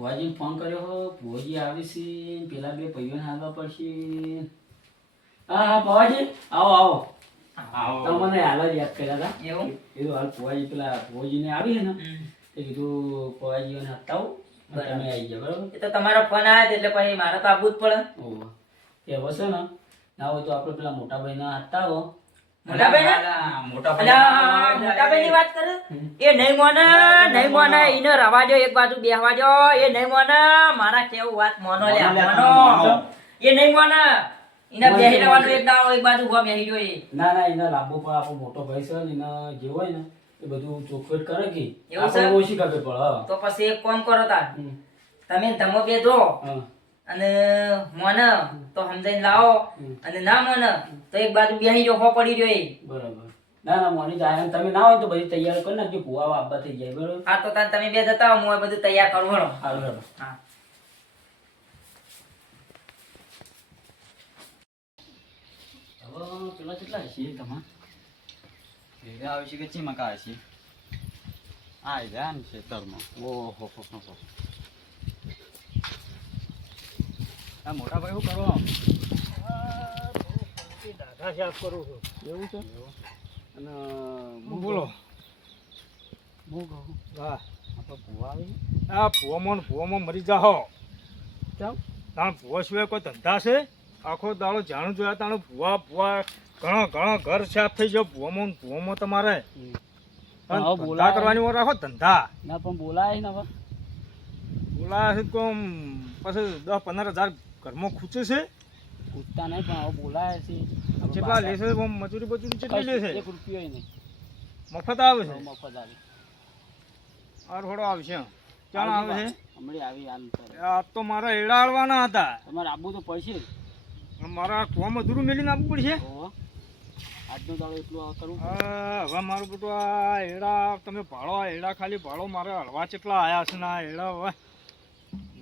ભુવાજીને phone કર્યો હો ભુવાજી આવી છે પેલા બે ભાઈઓને હાલવા પડશે હા હા ભુવાજી આવો તમને હાલ જ યાદ કર્યા હતા એવું કીધું હાલ ભુવાજી પેલા ભુવાજીને આવી છે ને તે કીધું ભુવાજીઓને હતાવું તમે આવી ગયા બરાબર એ તો તમારો ફોન આવ્યો એટલે પછી મારે તો આવવું જ પડે ઓહો તે હવે છે ને ના હોય તો આપણે પેલા મોટા ભાઈના હતાવો મોટાભાઈની વાત કરે એ નહીં મોને ઈને રવા દો એક બાજુ બેહવા દો એ નહીં મોને મારા કેવું વાત મોનો લે મોનો એ નહીં મોને ઈને બેહી રહેવાનું એક દાવ એક બાજુ ઉભા બેહી જોઈ ના એને લાંબો પણ આપણો મોટો ભાઈ છે ને એને જે હોય ને એ બધું ચોખવટ કરે કે એવું છે ઓછી ખબર પડે તો પછી એક કામ કરો તાર તમે બે જો અને મોને તો સમજાઈને લાવો અને ના મોને તો એક બાજુ બેહી જો હો પડી જોઈ બરાબર ના મોની જાય તમે ના હોય તો બધી તૈયાર કરી નાખજો ભુવા આપવા થઈ જાય બરાબર હા તો તમે બે જતા હું બધું તૈયાર કરું હળો સારું હા હવે પેલા કેટલા હશે તમારે ભેગા આવશે કે ચીમકા હશે આ જાય ને ખેતરમાં ઓહો આ મોટા ભાઈ શું કરો દાદા સાફ કરું છું એવું છે અને બોલો હું કહું વાહ આપણે ભુવા આવી આ ભૂવામાં મરી જાઓ કેમ તાણ ભૂવા સિવાય કોઈ ધંધા છે આખો દાડો જાણું જોયા તાણ ભૂવા ઘણો ઘર સાફ થઈ ગયો ભૂવામાં તમારે ધંધા કરવાની વાર રાખો ધંધા ના પણ બોલાય ને હવે બોલાયા છે તો પછી 10-15 હજાર ઘરમાં ખૂચે છે પૂછતા નહીં પણ હવે બોલાય છે કેટલા લેશે મજૂરી કેટલી લેશે ₹1 નહીં મફત આવે છે મફત આવે આ રોડો આવશે ક્યાં આવે છે હમણાં આવી હાલ આ તો મારા એડા આળવાના હતા તમારે આવવું તો પડશે મારા કુવા મજૂરી મેલીને આપવું પડશે આજનો દાડો એટલું કરવું હવે મારું બધું આ એડા તમે ભાડો એડા ખાલી ભાડો મારે હળવા કેટલા આયા છે ને આ એડા હવે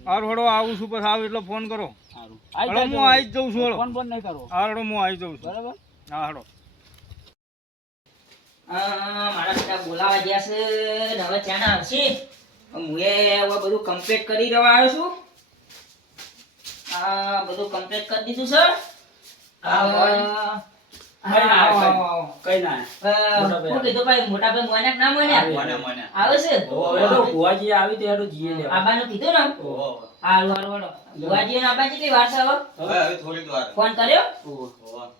આ રોડો આવું છું પછી આવું એટલે ફોન કરો સારું હું આવી જ જઉં છું ફોન નહીં કરો આ રોડો હું આવી જઉં છું બરાબર હા હાડો મારા બેટા બોલાવા ગયા છે ને હવે ત્યાં આવશે હું હવે બધું કમ્પ્લીટ કરી દેવા આવ્યો છું આ બધું કમ્પ્લીટ કરી દીધું સર કઈ ના હું કીધું ભાઈ મોટા ભાઈ મોને ના મોને આવે છે ભુવાજી આવી તો જીએ લેવા આબાનું કીધું ને હારું ભુવાજી આબા કેટલી વાર છે હવે થોડી વાર ફોન કર્યો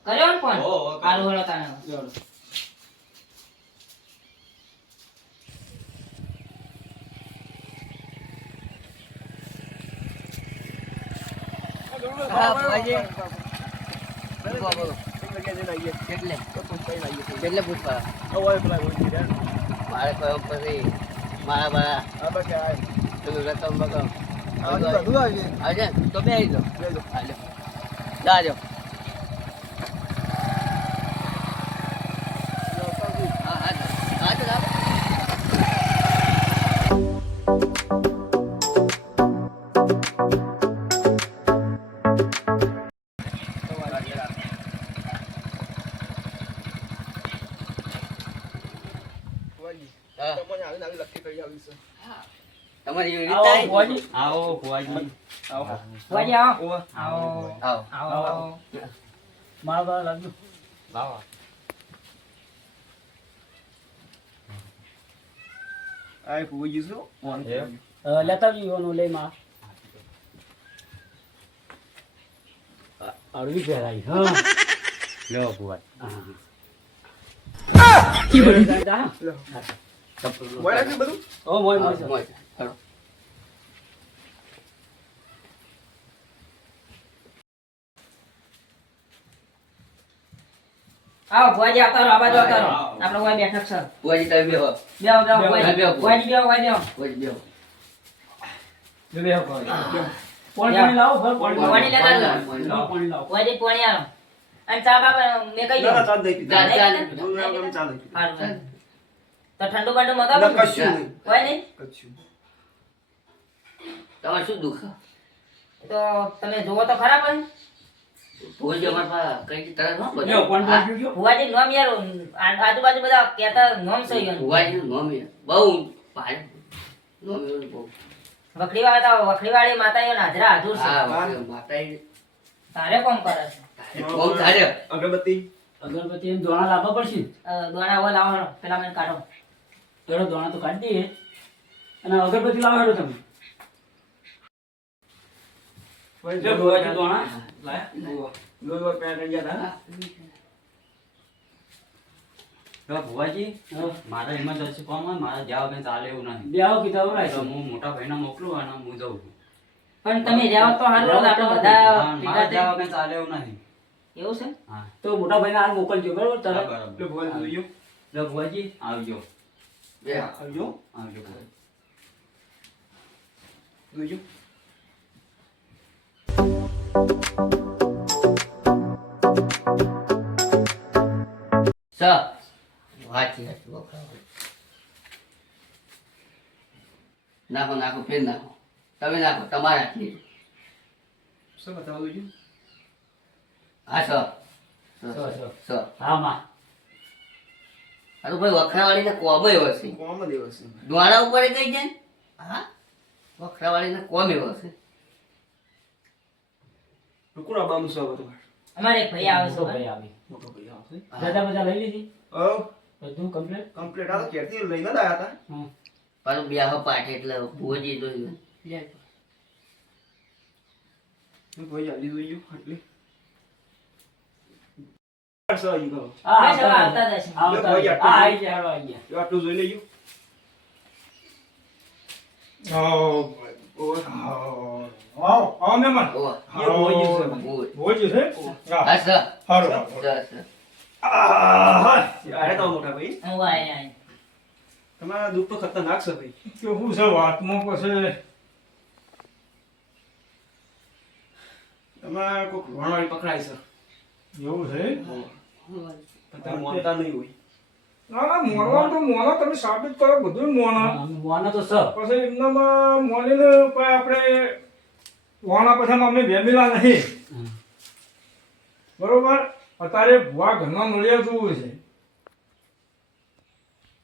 ને ફોન હારું હળો તાને હા ભુવાજી કેટલે પૂછવા મારે કયો પછી મારા પેલું રતન બગમ આવજે તો બે આવી જાઓ તમારી એવી રીતે આવો ભુવાજી ભુવાજી આવો મારા બા લાગજો લાવો આ ભૂજી છો લેતા જીવવાનું લઈ માં અડવી પહેરાઈ હા લો ભુવા આવો ભુવાજી આવતા રહો આબાજો આવતા રહો આપણે કોઈ બેઠક છે ભુવાજી તમે બેહો ભુવાજી બેહો પાણી લાવો પાણી લેતા ભુવાજી પાણી આવો અને ચા બાબા મે કહી દો તો ઠંડુ બંડુ મગાવો કોઈ નહીં તમારે શું દુખ તો તમે જોવો તો ખરા પણ ભુવાજી અમારા કઈ તરત ન ભુવાજી નોમ યાર આજુબાજુ બધા કહેતા નોમ છે યાર ભુવાજી નોમ બહુ ભાઈ નોમ બહુ વખડીવાળી માતાઓ હાજરા હાજર છે હા માતા તારે કોમ કરે છે કોમ થાય અગરબત્તી અગરબત્તી એમ દોણા લાવવા પડશે ને. દોણા હવે લાવો પેલા મને કાઢો પેલો દોણા તો કાઢી દઈએ અને અગરબત્તી લાવો હેડો તમે જો ભુવાજી દોણા લાયા. લોહી પેટ ગયા હતા તો ભુવાજી હા. મારે ઇમરજન્સી કામ હોય મારે જ્યાં વગર ચાલે એવું નહીં બે આવો કીધા તો વળાય હું મોટા ભાઈને મોકલું અને હું જઉં છું પણ તમે જાઓ તો સારું રહે, આપણે બધા મારે ભેગા જ્યાં થઈ- વગર ચાલે એવું નહીં એવું છે હા તો મોટા ભાઈને હાલ મોકલજો બરોબર હા, તરત. બરાબર લો ભગવાન જોયું લો ભુવાજી આવજો બે આવજો આવજો ભુવાજી. જોયું સ વાંચી હતી વખરાવળી. નાખો નાખો ફેર નાખો તમે નાખો તમારા હાથની શું બતાવો જોયું હા સ સ હા માં અરે ભાઈ વખરાવાળીને કોમ એવો છે કોમ દિવસ દ્વારા ઉપર કઈ જાય ને? હા વખરાવાળીને કોમ એવો છે કોણ આબાનું સૌ હતું અમારે એક ભાઈ આવે છે મોટો ભાઈ આવી મોટો ભાઈ આવશે દાદા બધા લઈ લીધી ઓ બધું કમ્પ્લીટ. કમ્પ્લીટ આ તો ક્યારથી લઈને જ આવ્યા હતા હા પાછું બ્યાહ પાઠ એટલે ભુવજી જોયું હું ભાઈ આલી જોયું એટલે સહી કરો હા બસ હવે આવતા જ હશે. આવતા ભાઈ, હા આવી ગયા હાલો, આવી ગયા. આટલું જોઈ લેજો આવો મહેમાન ઓહ, એ ભોજી છે ભુવ. ભોજી છે હા હા સર હારું સર સર અરે તો મોટા ભાઈ હું આય આય. તમારા દુઃખ તો ખતરનાક છે ભાઈ કે હું છે વાતમાં પછી તમારે કોઈક વણવાળી પકડાય છે એવું છે પણ તમે માનતા નહીં હોય ના ના મોનવા તો મોનો તમે સાબિત કરો બધું મોનો હા, અમે મોને તો સ પછી એમનામાં મોનીને કોઈ આપણે વાણા પછી અમને વેમેલા નહીં હા. બરોબર અત્યારે ભુવા ઘરમાં મળ્યા જોવું છે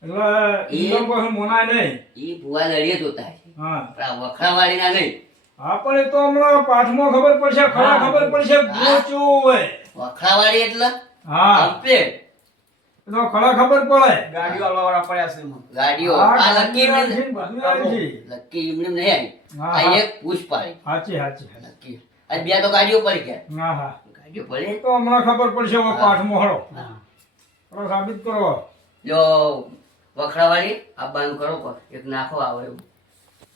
એટલે એમના પાસે મોનાય નહીં ઈ ભુવા લડીએ જોતા છે હા પણ આ વખરાવાળીના નહીં હા પણ એ તો હમણાં પાઠમાં ખબર પડશે ખરા હા. ખબર પડશે ભૂવો કેવો હોય વખરાવાળી એટલે હા કમ્પ્લીટ એ તો ખરા ખબર પડે ગાડીઓ વાળા પડ્યા છે એમાં ગાડીઓ હા, આ લકી ગાડી એમને બધું આવી છે. લકી એમને નહીં હા, આવી આ હા. એક પૂછ પાડી સાચી સાચી લકી આ બે તો ગાડીઓ પડી ગયા હા હા ગાડીઓ પડી તો હમણાં ખબર પડશે હવે પાઠમાં હળો હા. હળો સાબિત કરો જો વખરાવાળી આબાનું કરો પર એક નાખો આવે એવું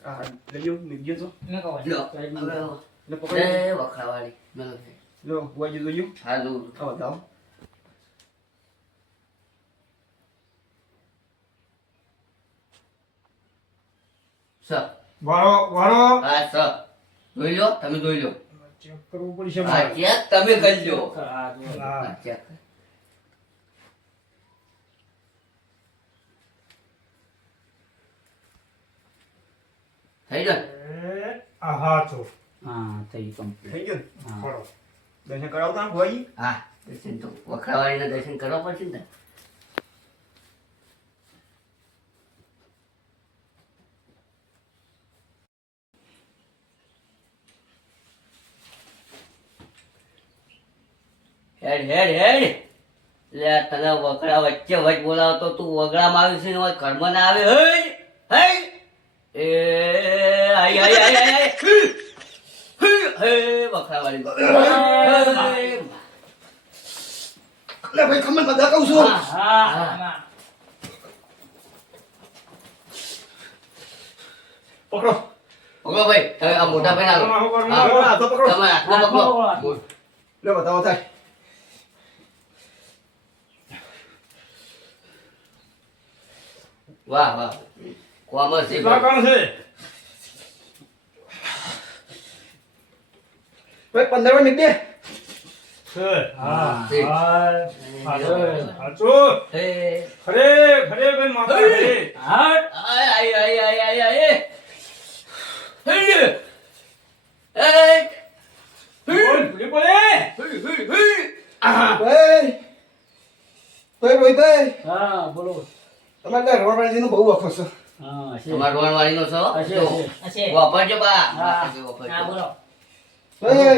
હા લઈ નીકળ્યો તો મેં કહું લો સાઈડમાં હવે એટલે પકડી એ વખરાવાળી મેલો છે. લો ભુવાજી જોયું હા દૂર આવો જાઓ સ વાળો વાળો હા સ જોઈ લો તમે જોઈ લો ચેક કરવું પડશે હા મારે. ચેક તમે કરજો હા, જો. હા. હા ચેક થઈ ગયો ને? એ, આ હા છો હા થઈ કમ્પ્લીટ. થઈ ગયું ને? હા ખરો દર્શન કરાવતા ને ભુવાજી હા દર્શન તો વખરાવાળીના દર્શન કરવા પડશે ને હેડ હેડ હેડ લે તને વગડા વચ્ચે વચ બોલાવતો તું વગડામાં આવ્યું છે ને હવે ઘરમાં ના આવે હેડ હેડ એ આઈ આઈ આઈ આઈ આઈ હે વખડાવાળી લે ભાઈ ખમણ બધા કહું છું હા આમાં. પકડો પકડો ભાઈ તમે આ મોટા ભાઈ ના આમાં શું કરવું? લો હાથો પકડો તમે હાથમાં પકડો લે બતાવો થાય વાહ વાહ કોમર્સ છે કેટલા કણ છે ભાઈ 15 મિનિટ દે છે હા છે. હા સાચું હે ખરે ખરે બેન માતા ખરે હા આય આય આય આય આય આય હેડ બોલ ભૂલી પડે ભાઈ ભાઈ હા બોલો તમારે રવાડીનો બહુ વખો છે હા હશે. તમારા રોણવાળીનો છો હશે, જો, હશે. હશે. વાપરજો બા હા. વાપરજો, વાપરજો. હા બોલો હા.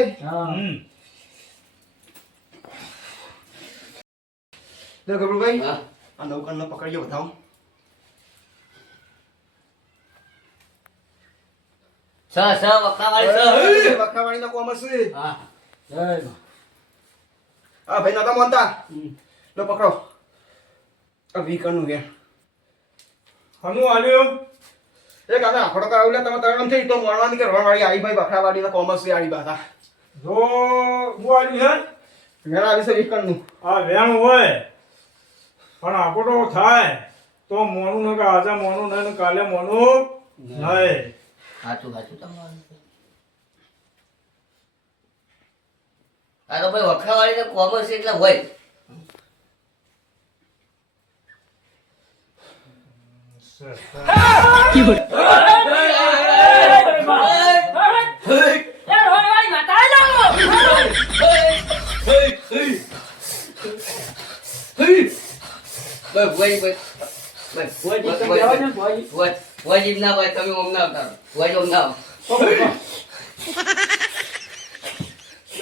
હા. આ નૌકાને પકડજો બતાવો સ વખણાવાળી સ. વખાવાણીનો કોમર્સ છે હા. જય માં. આ ભાઈ નતા માનતા હમ. લો પકડો આ વીકનું કે હનું આલ્યું એ કાકા આખડો કરાવી લે તમે તરમ થઈ તો મોણવાની કે રણવાળી આવી ભાઈ વખાવાડીના કોમર્સ છે આડી બાતા જો હું આલ્યું છે મેં આવી છે વીકનું આ વેણ હોય પણ આકોટો થાય તો મોનું ને કે આજે મોનું નહીં ને કાલે મોનું નહીં સાચું સાચું તમારું. આ તો ભાઈ વખણાવાળીને કોમર્સ એટલે હોય. એ રોણવાળી માતા આઈ જાઓ. ભુવાજી, તમે જાઓ ને, ભુવાજી. ના ભાઈ તમે ઓમ ના આવતા ભુવાજી ઓમ ના આવો.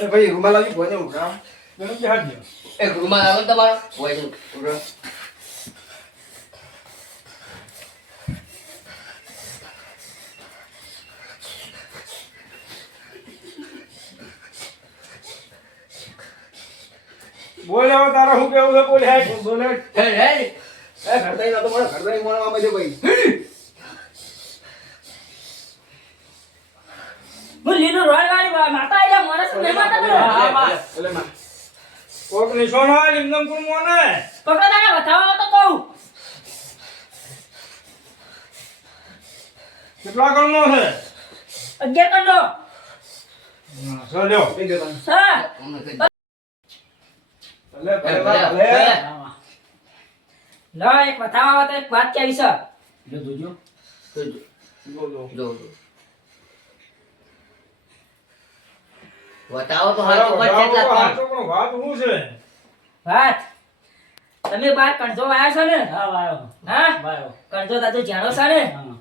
એ ભાઈ રૂમાલ આવી ભોને ઉભરા તમે ક્યાં ગયો? એક રૂમાલ આવો ને તમારો ભુવાજી ઉભરો. બોલ હવે તારે શું કેવું છે બોલ હેડ. બોલે હેડ, હેડ. એ ઘરદાઈ ના તો મને ઘરદાઈ મોણવા માં જો ભાઈ હું લીલું રોણવાળી માતા આઈ જાઓ. માણસ નહીં માતા કરો. હા, બા. એટલે માં કોક નિશાન હોય લિંગમ કુળ મોને પકડો તારે બતાવો તો કહું. કેટલા ગણનો છે? 11 કંડો. ચાલ્યો કઈ દેતા હા. અમને કહી ભલે દે. ભલે ભલે, ભલે ભલે. હા, માં. લો એક બતાવો તો એક વાત કેવી છે. જો જોજો. જોજો. બોલો જોજો. બતાવો તો હારો પર કેટલા કોણ? છોકરો વાત શું છે? વાત તમે બાર કણજો વાયા છો ને? હા, વાયો. હા વાયો. કણજો તાજો જાણો છો ને? હા.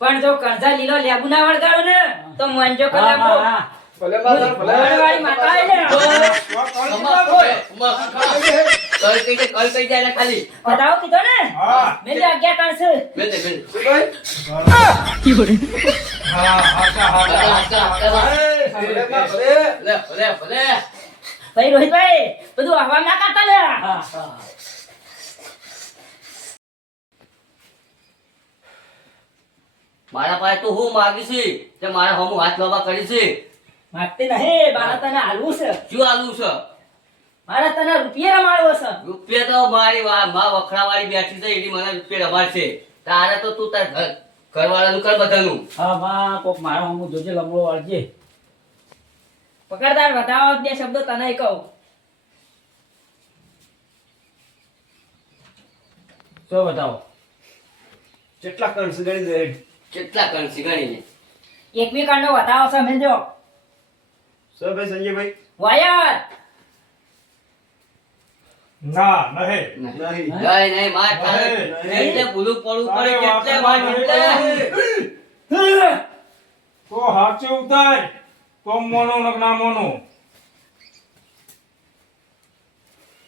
પણ જો કણજા લીલો લેબુ ના વળગાડો ને તો મંજો હા, કલાકો. હા, હા. ભલે માતા ભલે રોણવાળી માતા આઈ લે. ખમા કોઈ. ખમા. કલ કહી દે, કલ કહી દે એને ખાલી. બતાવો કીધો ને? હા મેં તો 11 કણ છે. બેન દે, બેન દે. શું ભાઈ હા હાચા હાચા, હાચા હાચા, હાચા. ભલે માં ભલે ભલે, ભલે, ભલે. ભાઈ રોહિતભાઈ બધું અહવાલ ના કરતા લે. હા, હા. મારા પાસે તો હું માગી છે તે મારા હમું હાથ બાબા કરી છે. માગતી નહીં મારા તને હાલવું છે. શું આલું છે? મારા તને રૂપિયા રમાડવો છે. રૂપિયા તો મારી માં વખણાવાળી બેઠી છે એની મને રૂપિયા રમાડશે. તારે તો તું તાર ઘરવાળાનું કર બધાનું. હા, માં, કોક મારો હમું જોજે લમડો વાળજે. પકડદાર બતાવો 2 શબ્દો તને કહું. તો બતાવો. કેટલા કણ છે ગણી દે કેટલા કરન્સી ગણીને? એકવી કાંડો બતાવો છે મેંજો. સર ભાઈ સંજયભાઈ વાયર ના નહીં નહીં નહીં, નહીં, માર તારે નહીં. એટલે ભૂલું પડવું પડે તારે એટલે વાત માર નહીં. એટલે. તો હાચે ઉતાર તો મોનો નક ના મોનો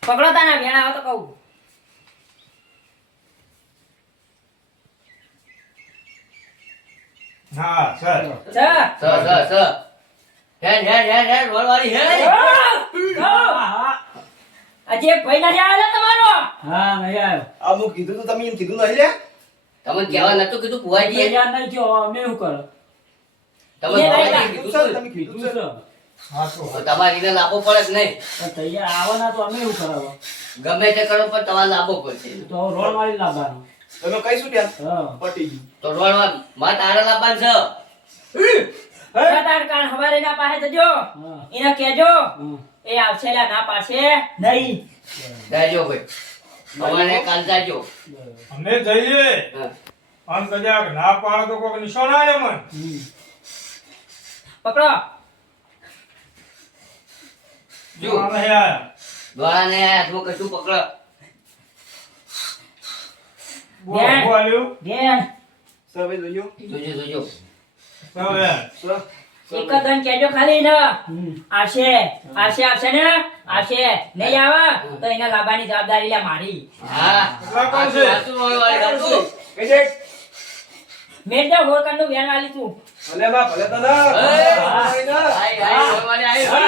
પકડો તાના વેણ આવો તો કહું. હા સર છ. હેડ, હેડ, હેડ, હેડ, વળવાળી હેડ. આજે એક ભાઈ નથી આવેલો તમારો. હા, નહીં આવ્યો. આ હું કીધું તો તમે એમ કીધું નહીં લે તમને કહેવા નતું કીધું ભુવાજીએ? તૈયાર નહીં થયો, અમે શું કરો? તમને એ ભુવાજીએ નહીં, કીધું સર હતું? તમે કીધું કીધું છે છે. હાચું તો તમારે એને લાભો પડે કે નહીં? પણ તૈયાર આવવાના તો અમે શું કરાવો? ગમે તે કરો પણ તમારે લાભો પડશે. તો રોડ મારી લાવવાનો. તમે કઈ શું ત્યાં હા. પટી ગયું તો રોડમાં માં તારે લાવવાનું છે. તાર કાન હવારે ના પાસે જજો. હા. એને કહેજો હા. એ આવશે લા ના પાડશે નહીં. જાજો ભાઈ. અમારે કાલ જાજો. અમે જઈએ હા. આમ કદાચ ના પાડો તો કોઈક નિશાન આવે મન હમ. પકડો. જો આ નહીં આયા દોડાને હાથમાં કશું પકડો. બોલ બોલ્યું વેણ સર ભાઈ જોયો જોજો હવે સર એક જ દન કહેજો ખાલી ને આવશે ને આવશે નહીં આવે તો એના લાવવાની જવાબદારી લે મારી હા કેટલા કોણ છે? સાચું બોલવાનું, સાચું. કઈ છે મેં તો હોળકરનું વેન આલી તું ભલે બા ભલે તો ના આય, આય, બોલવાની આય.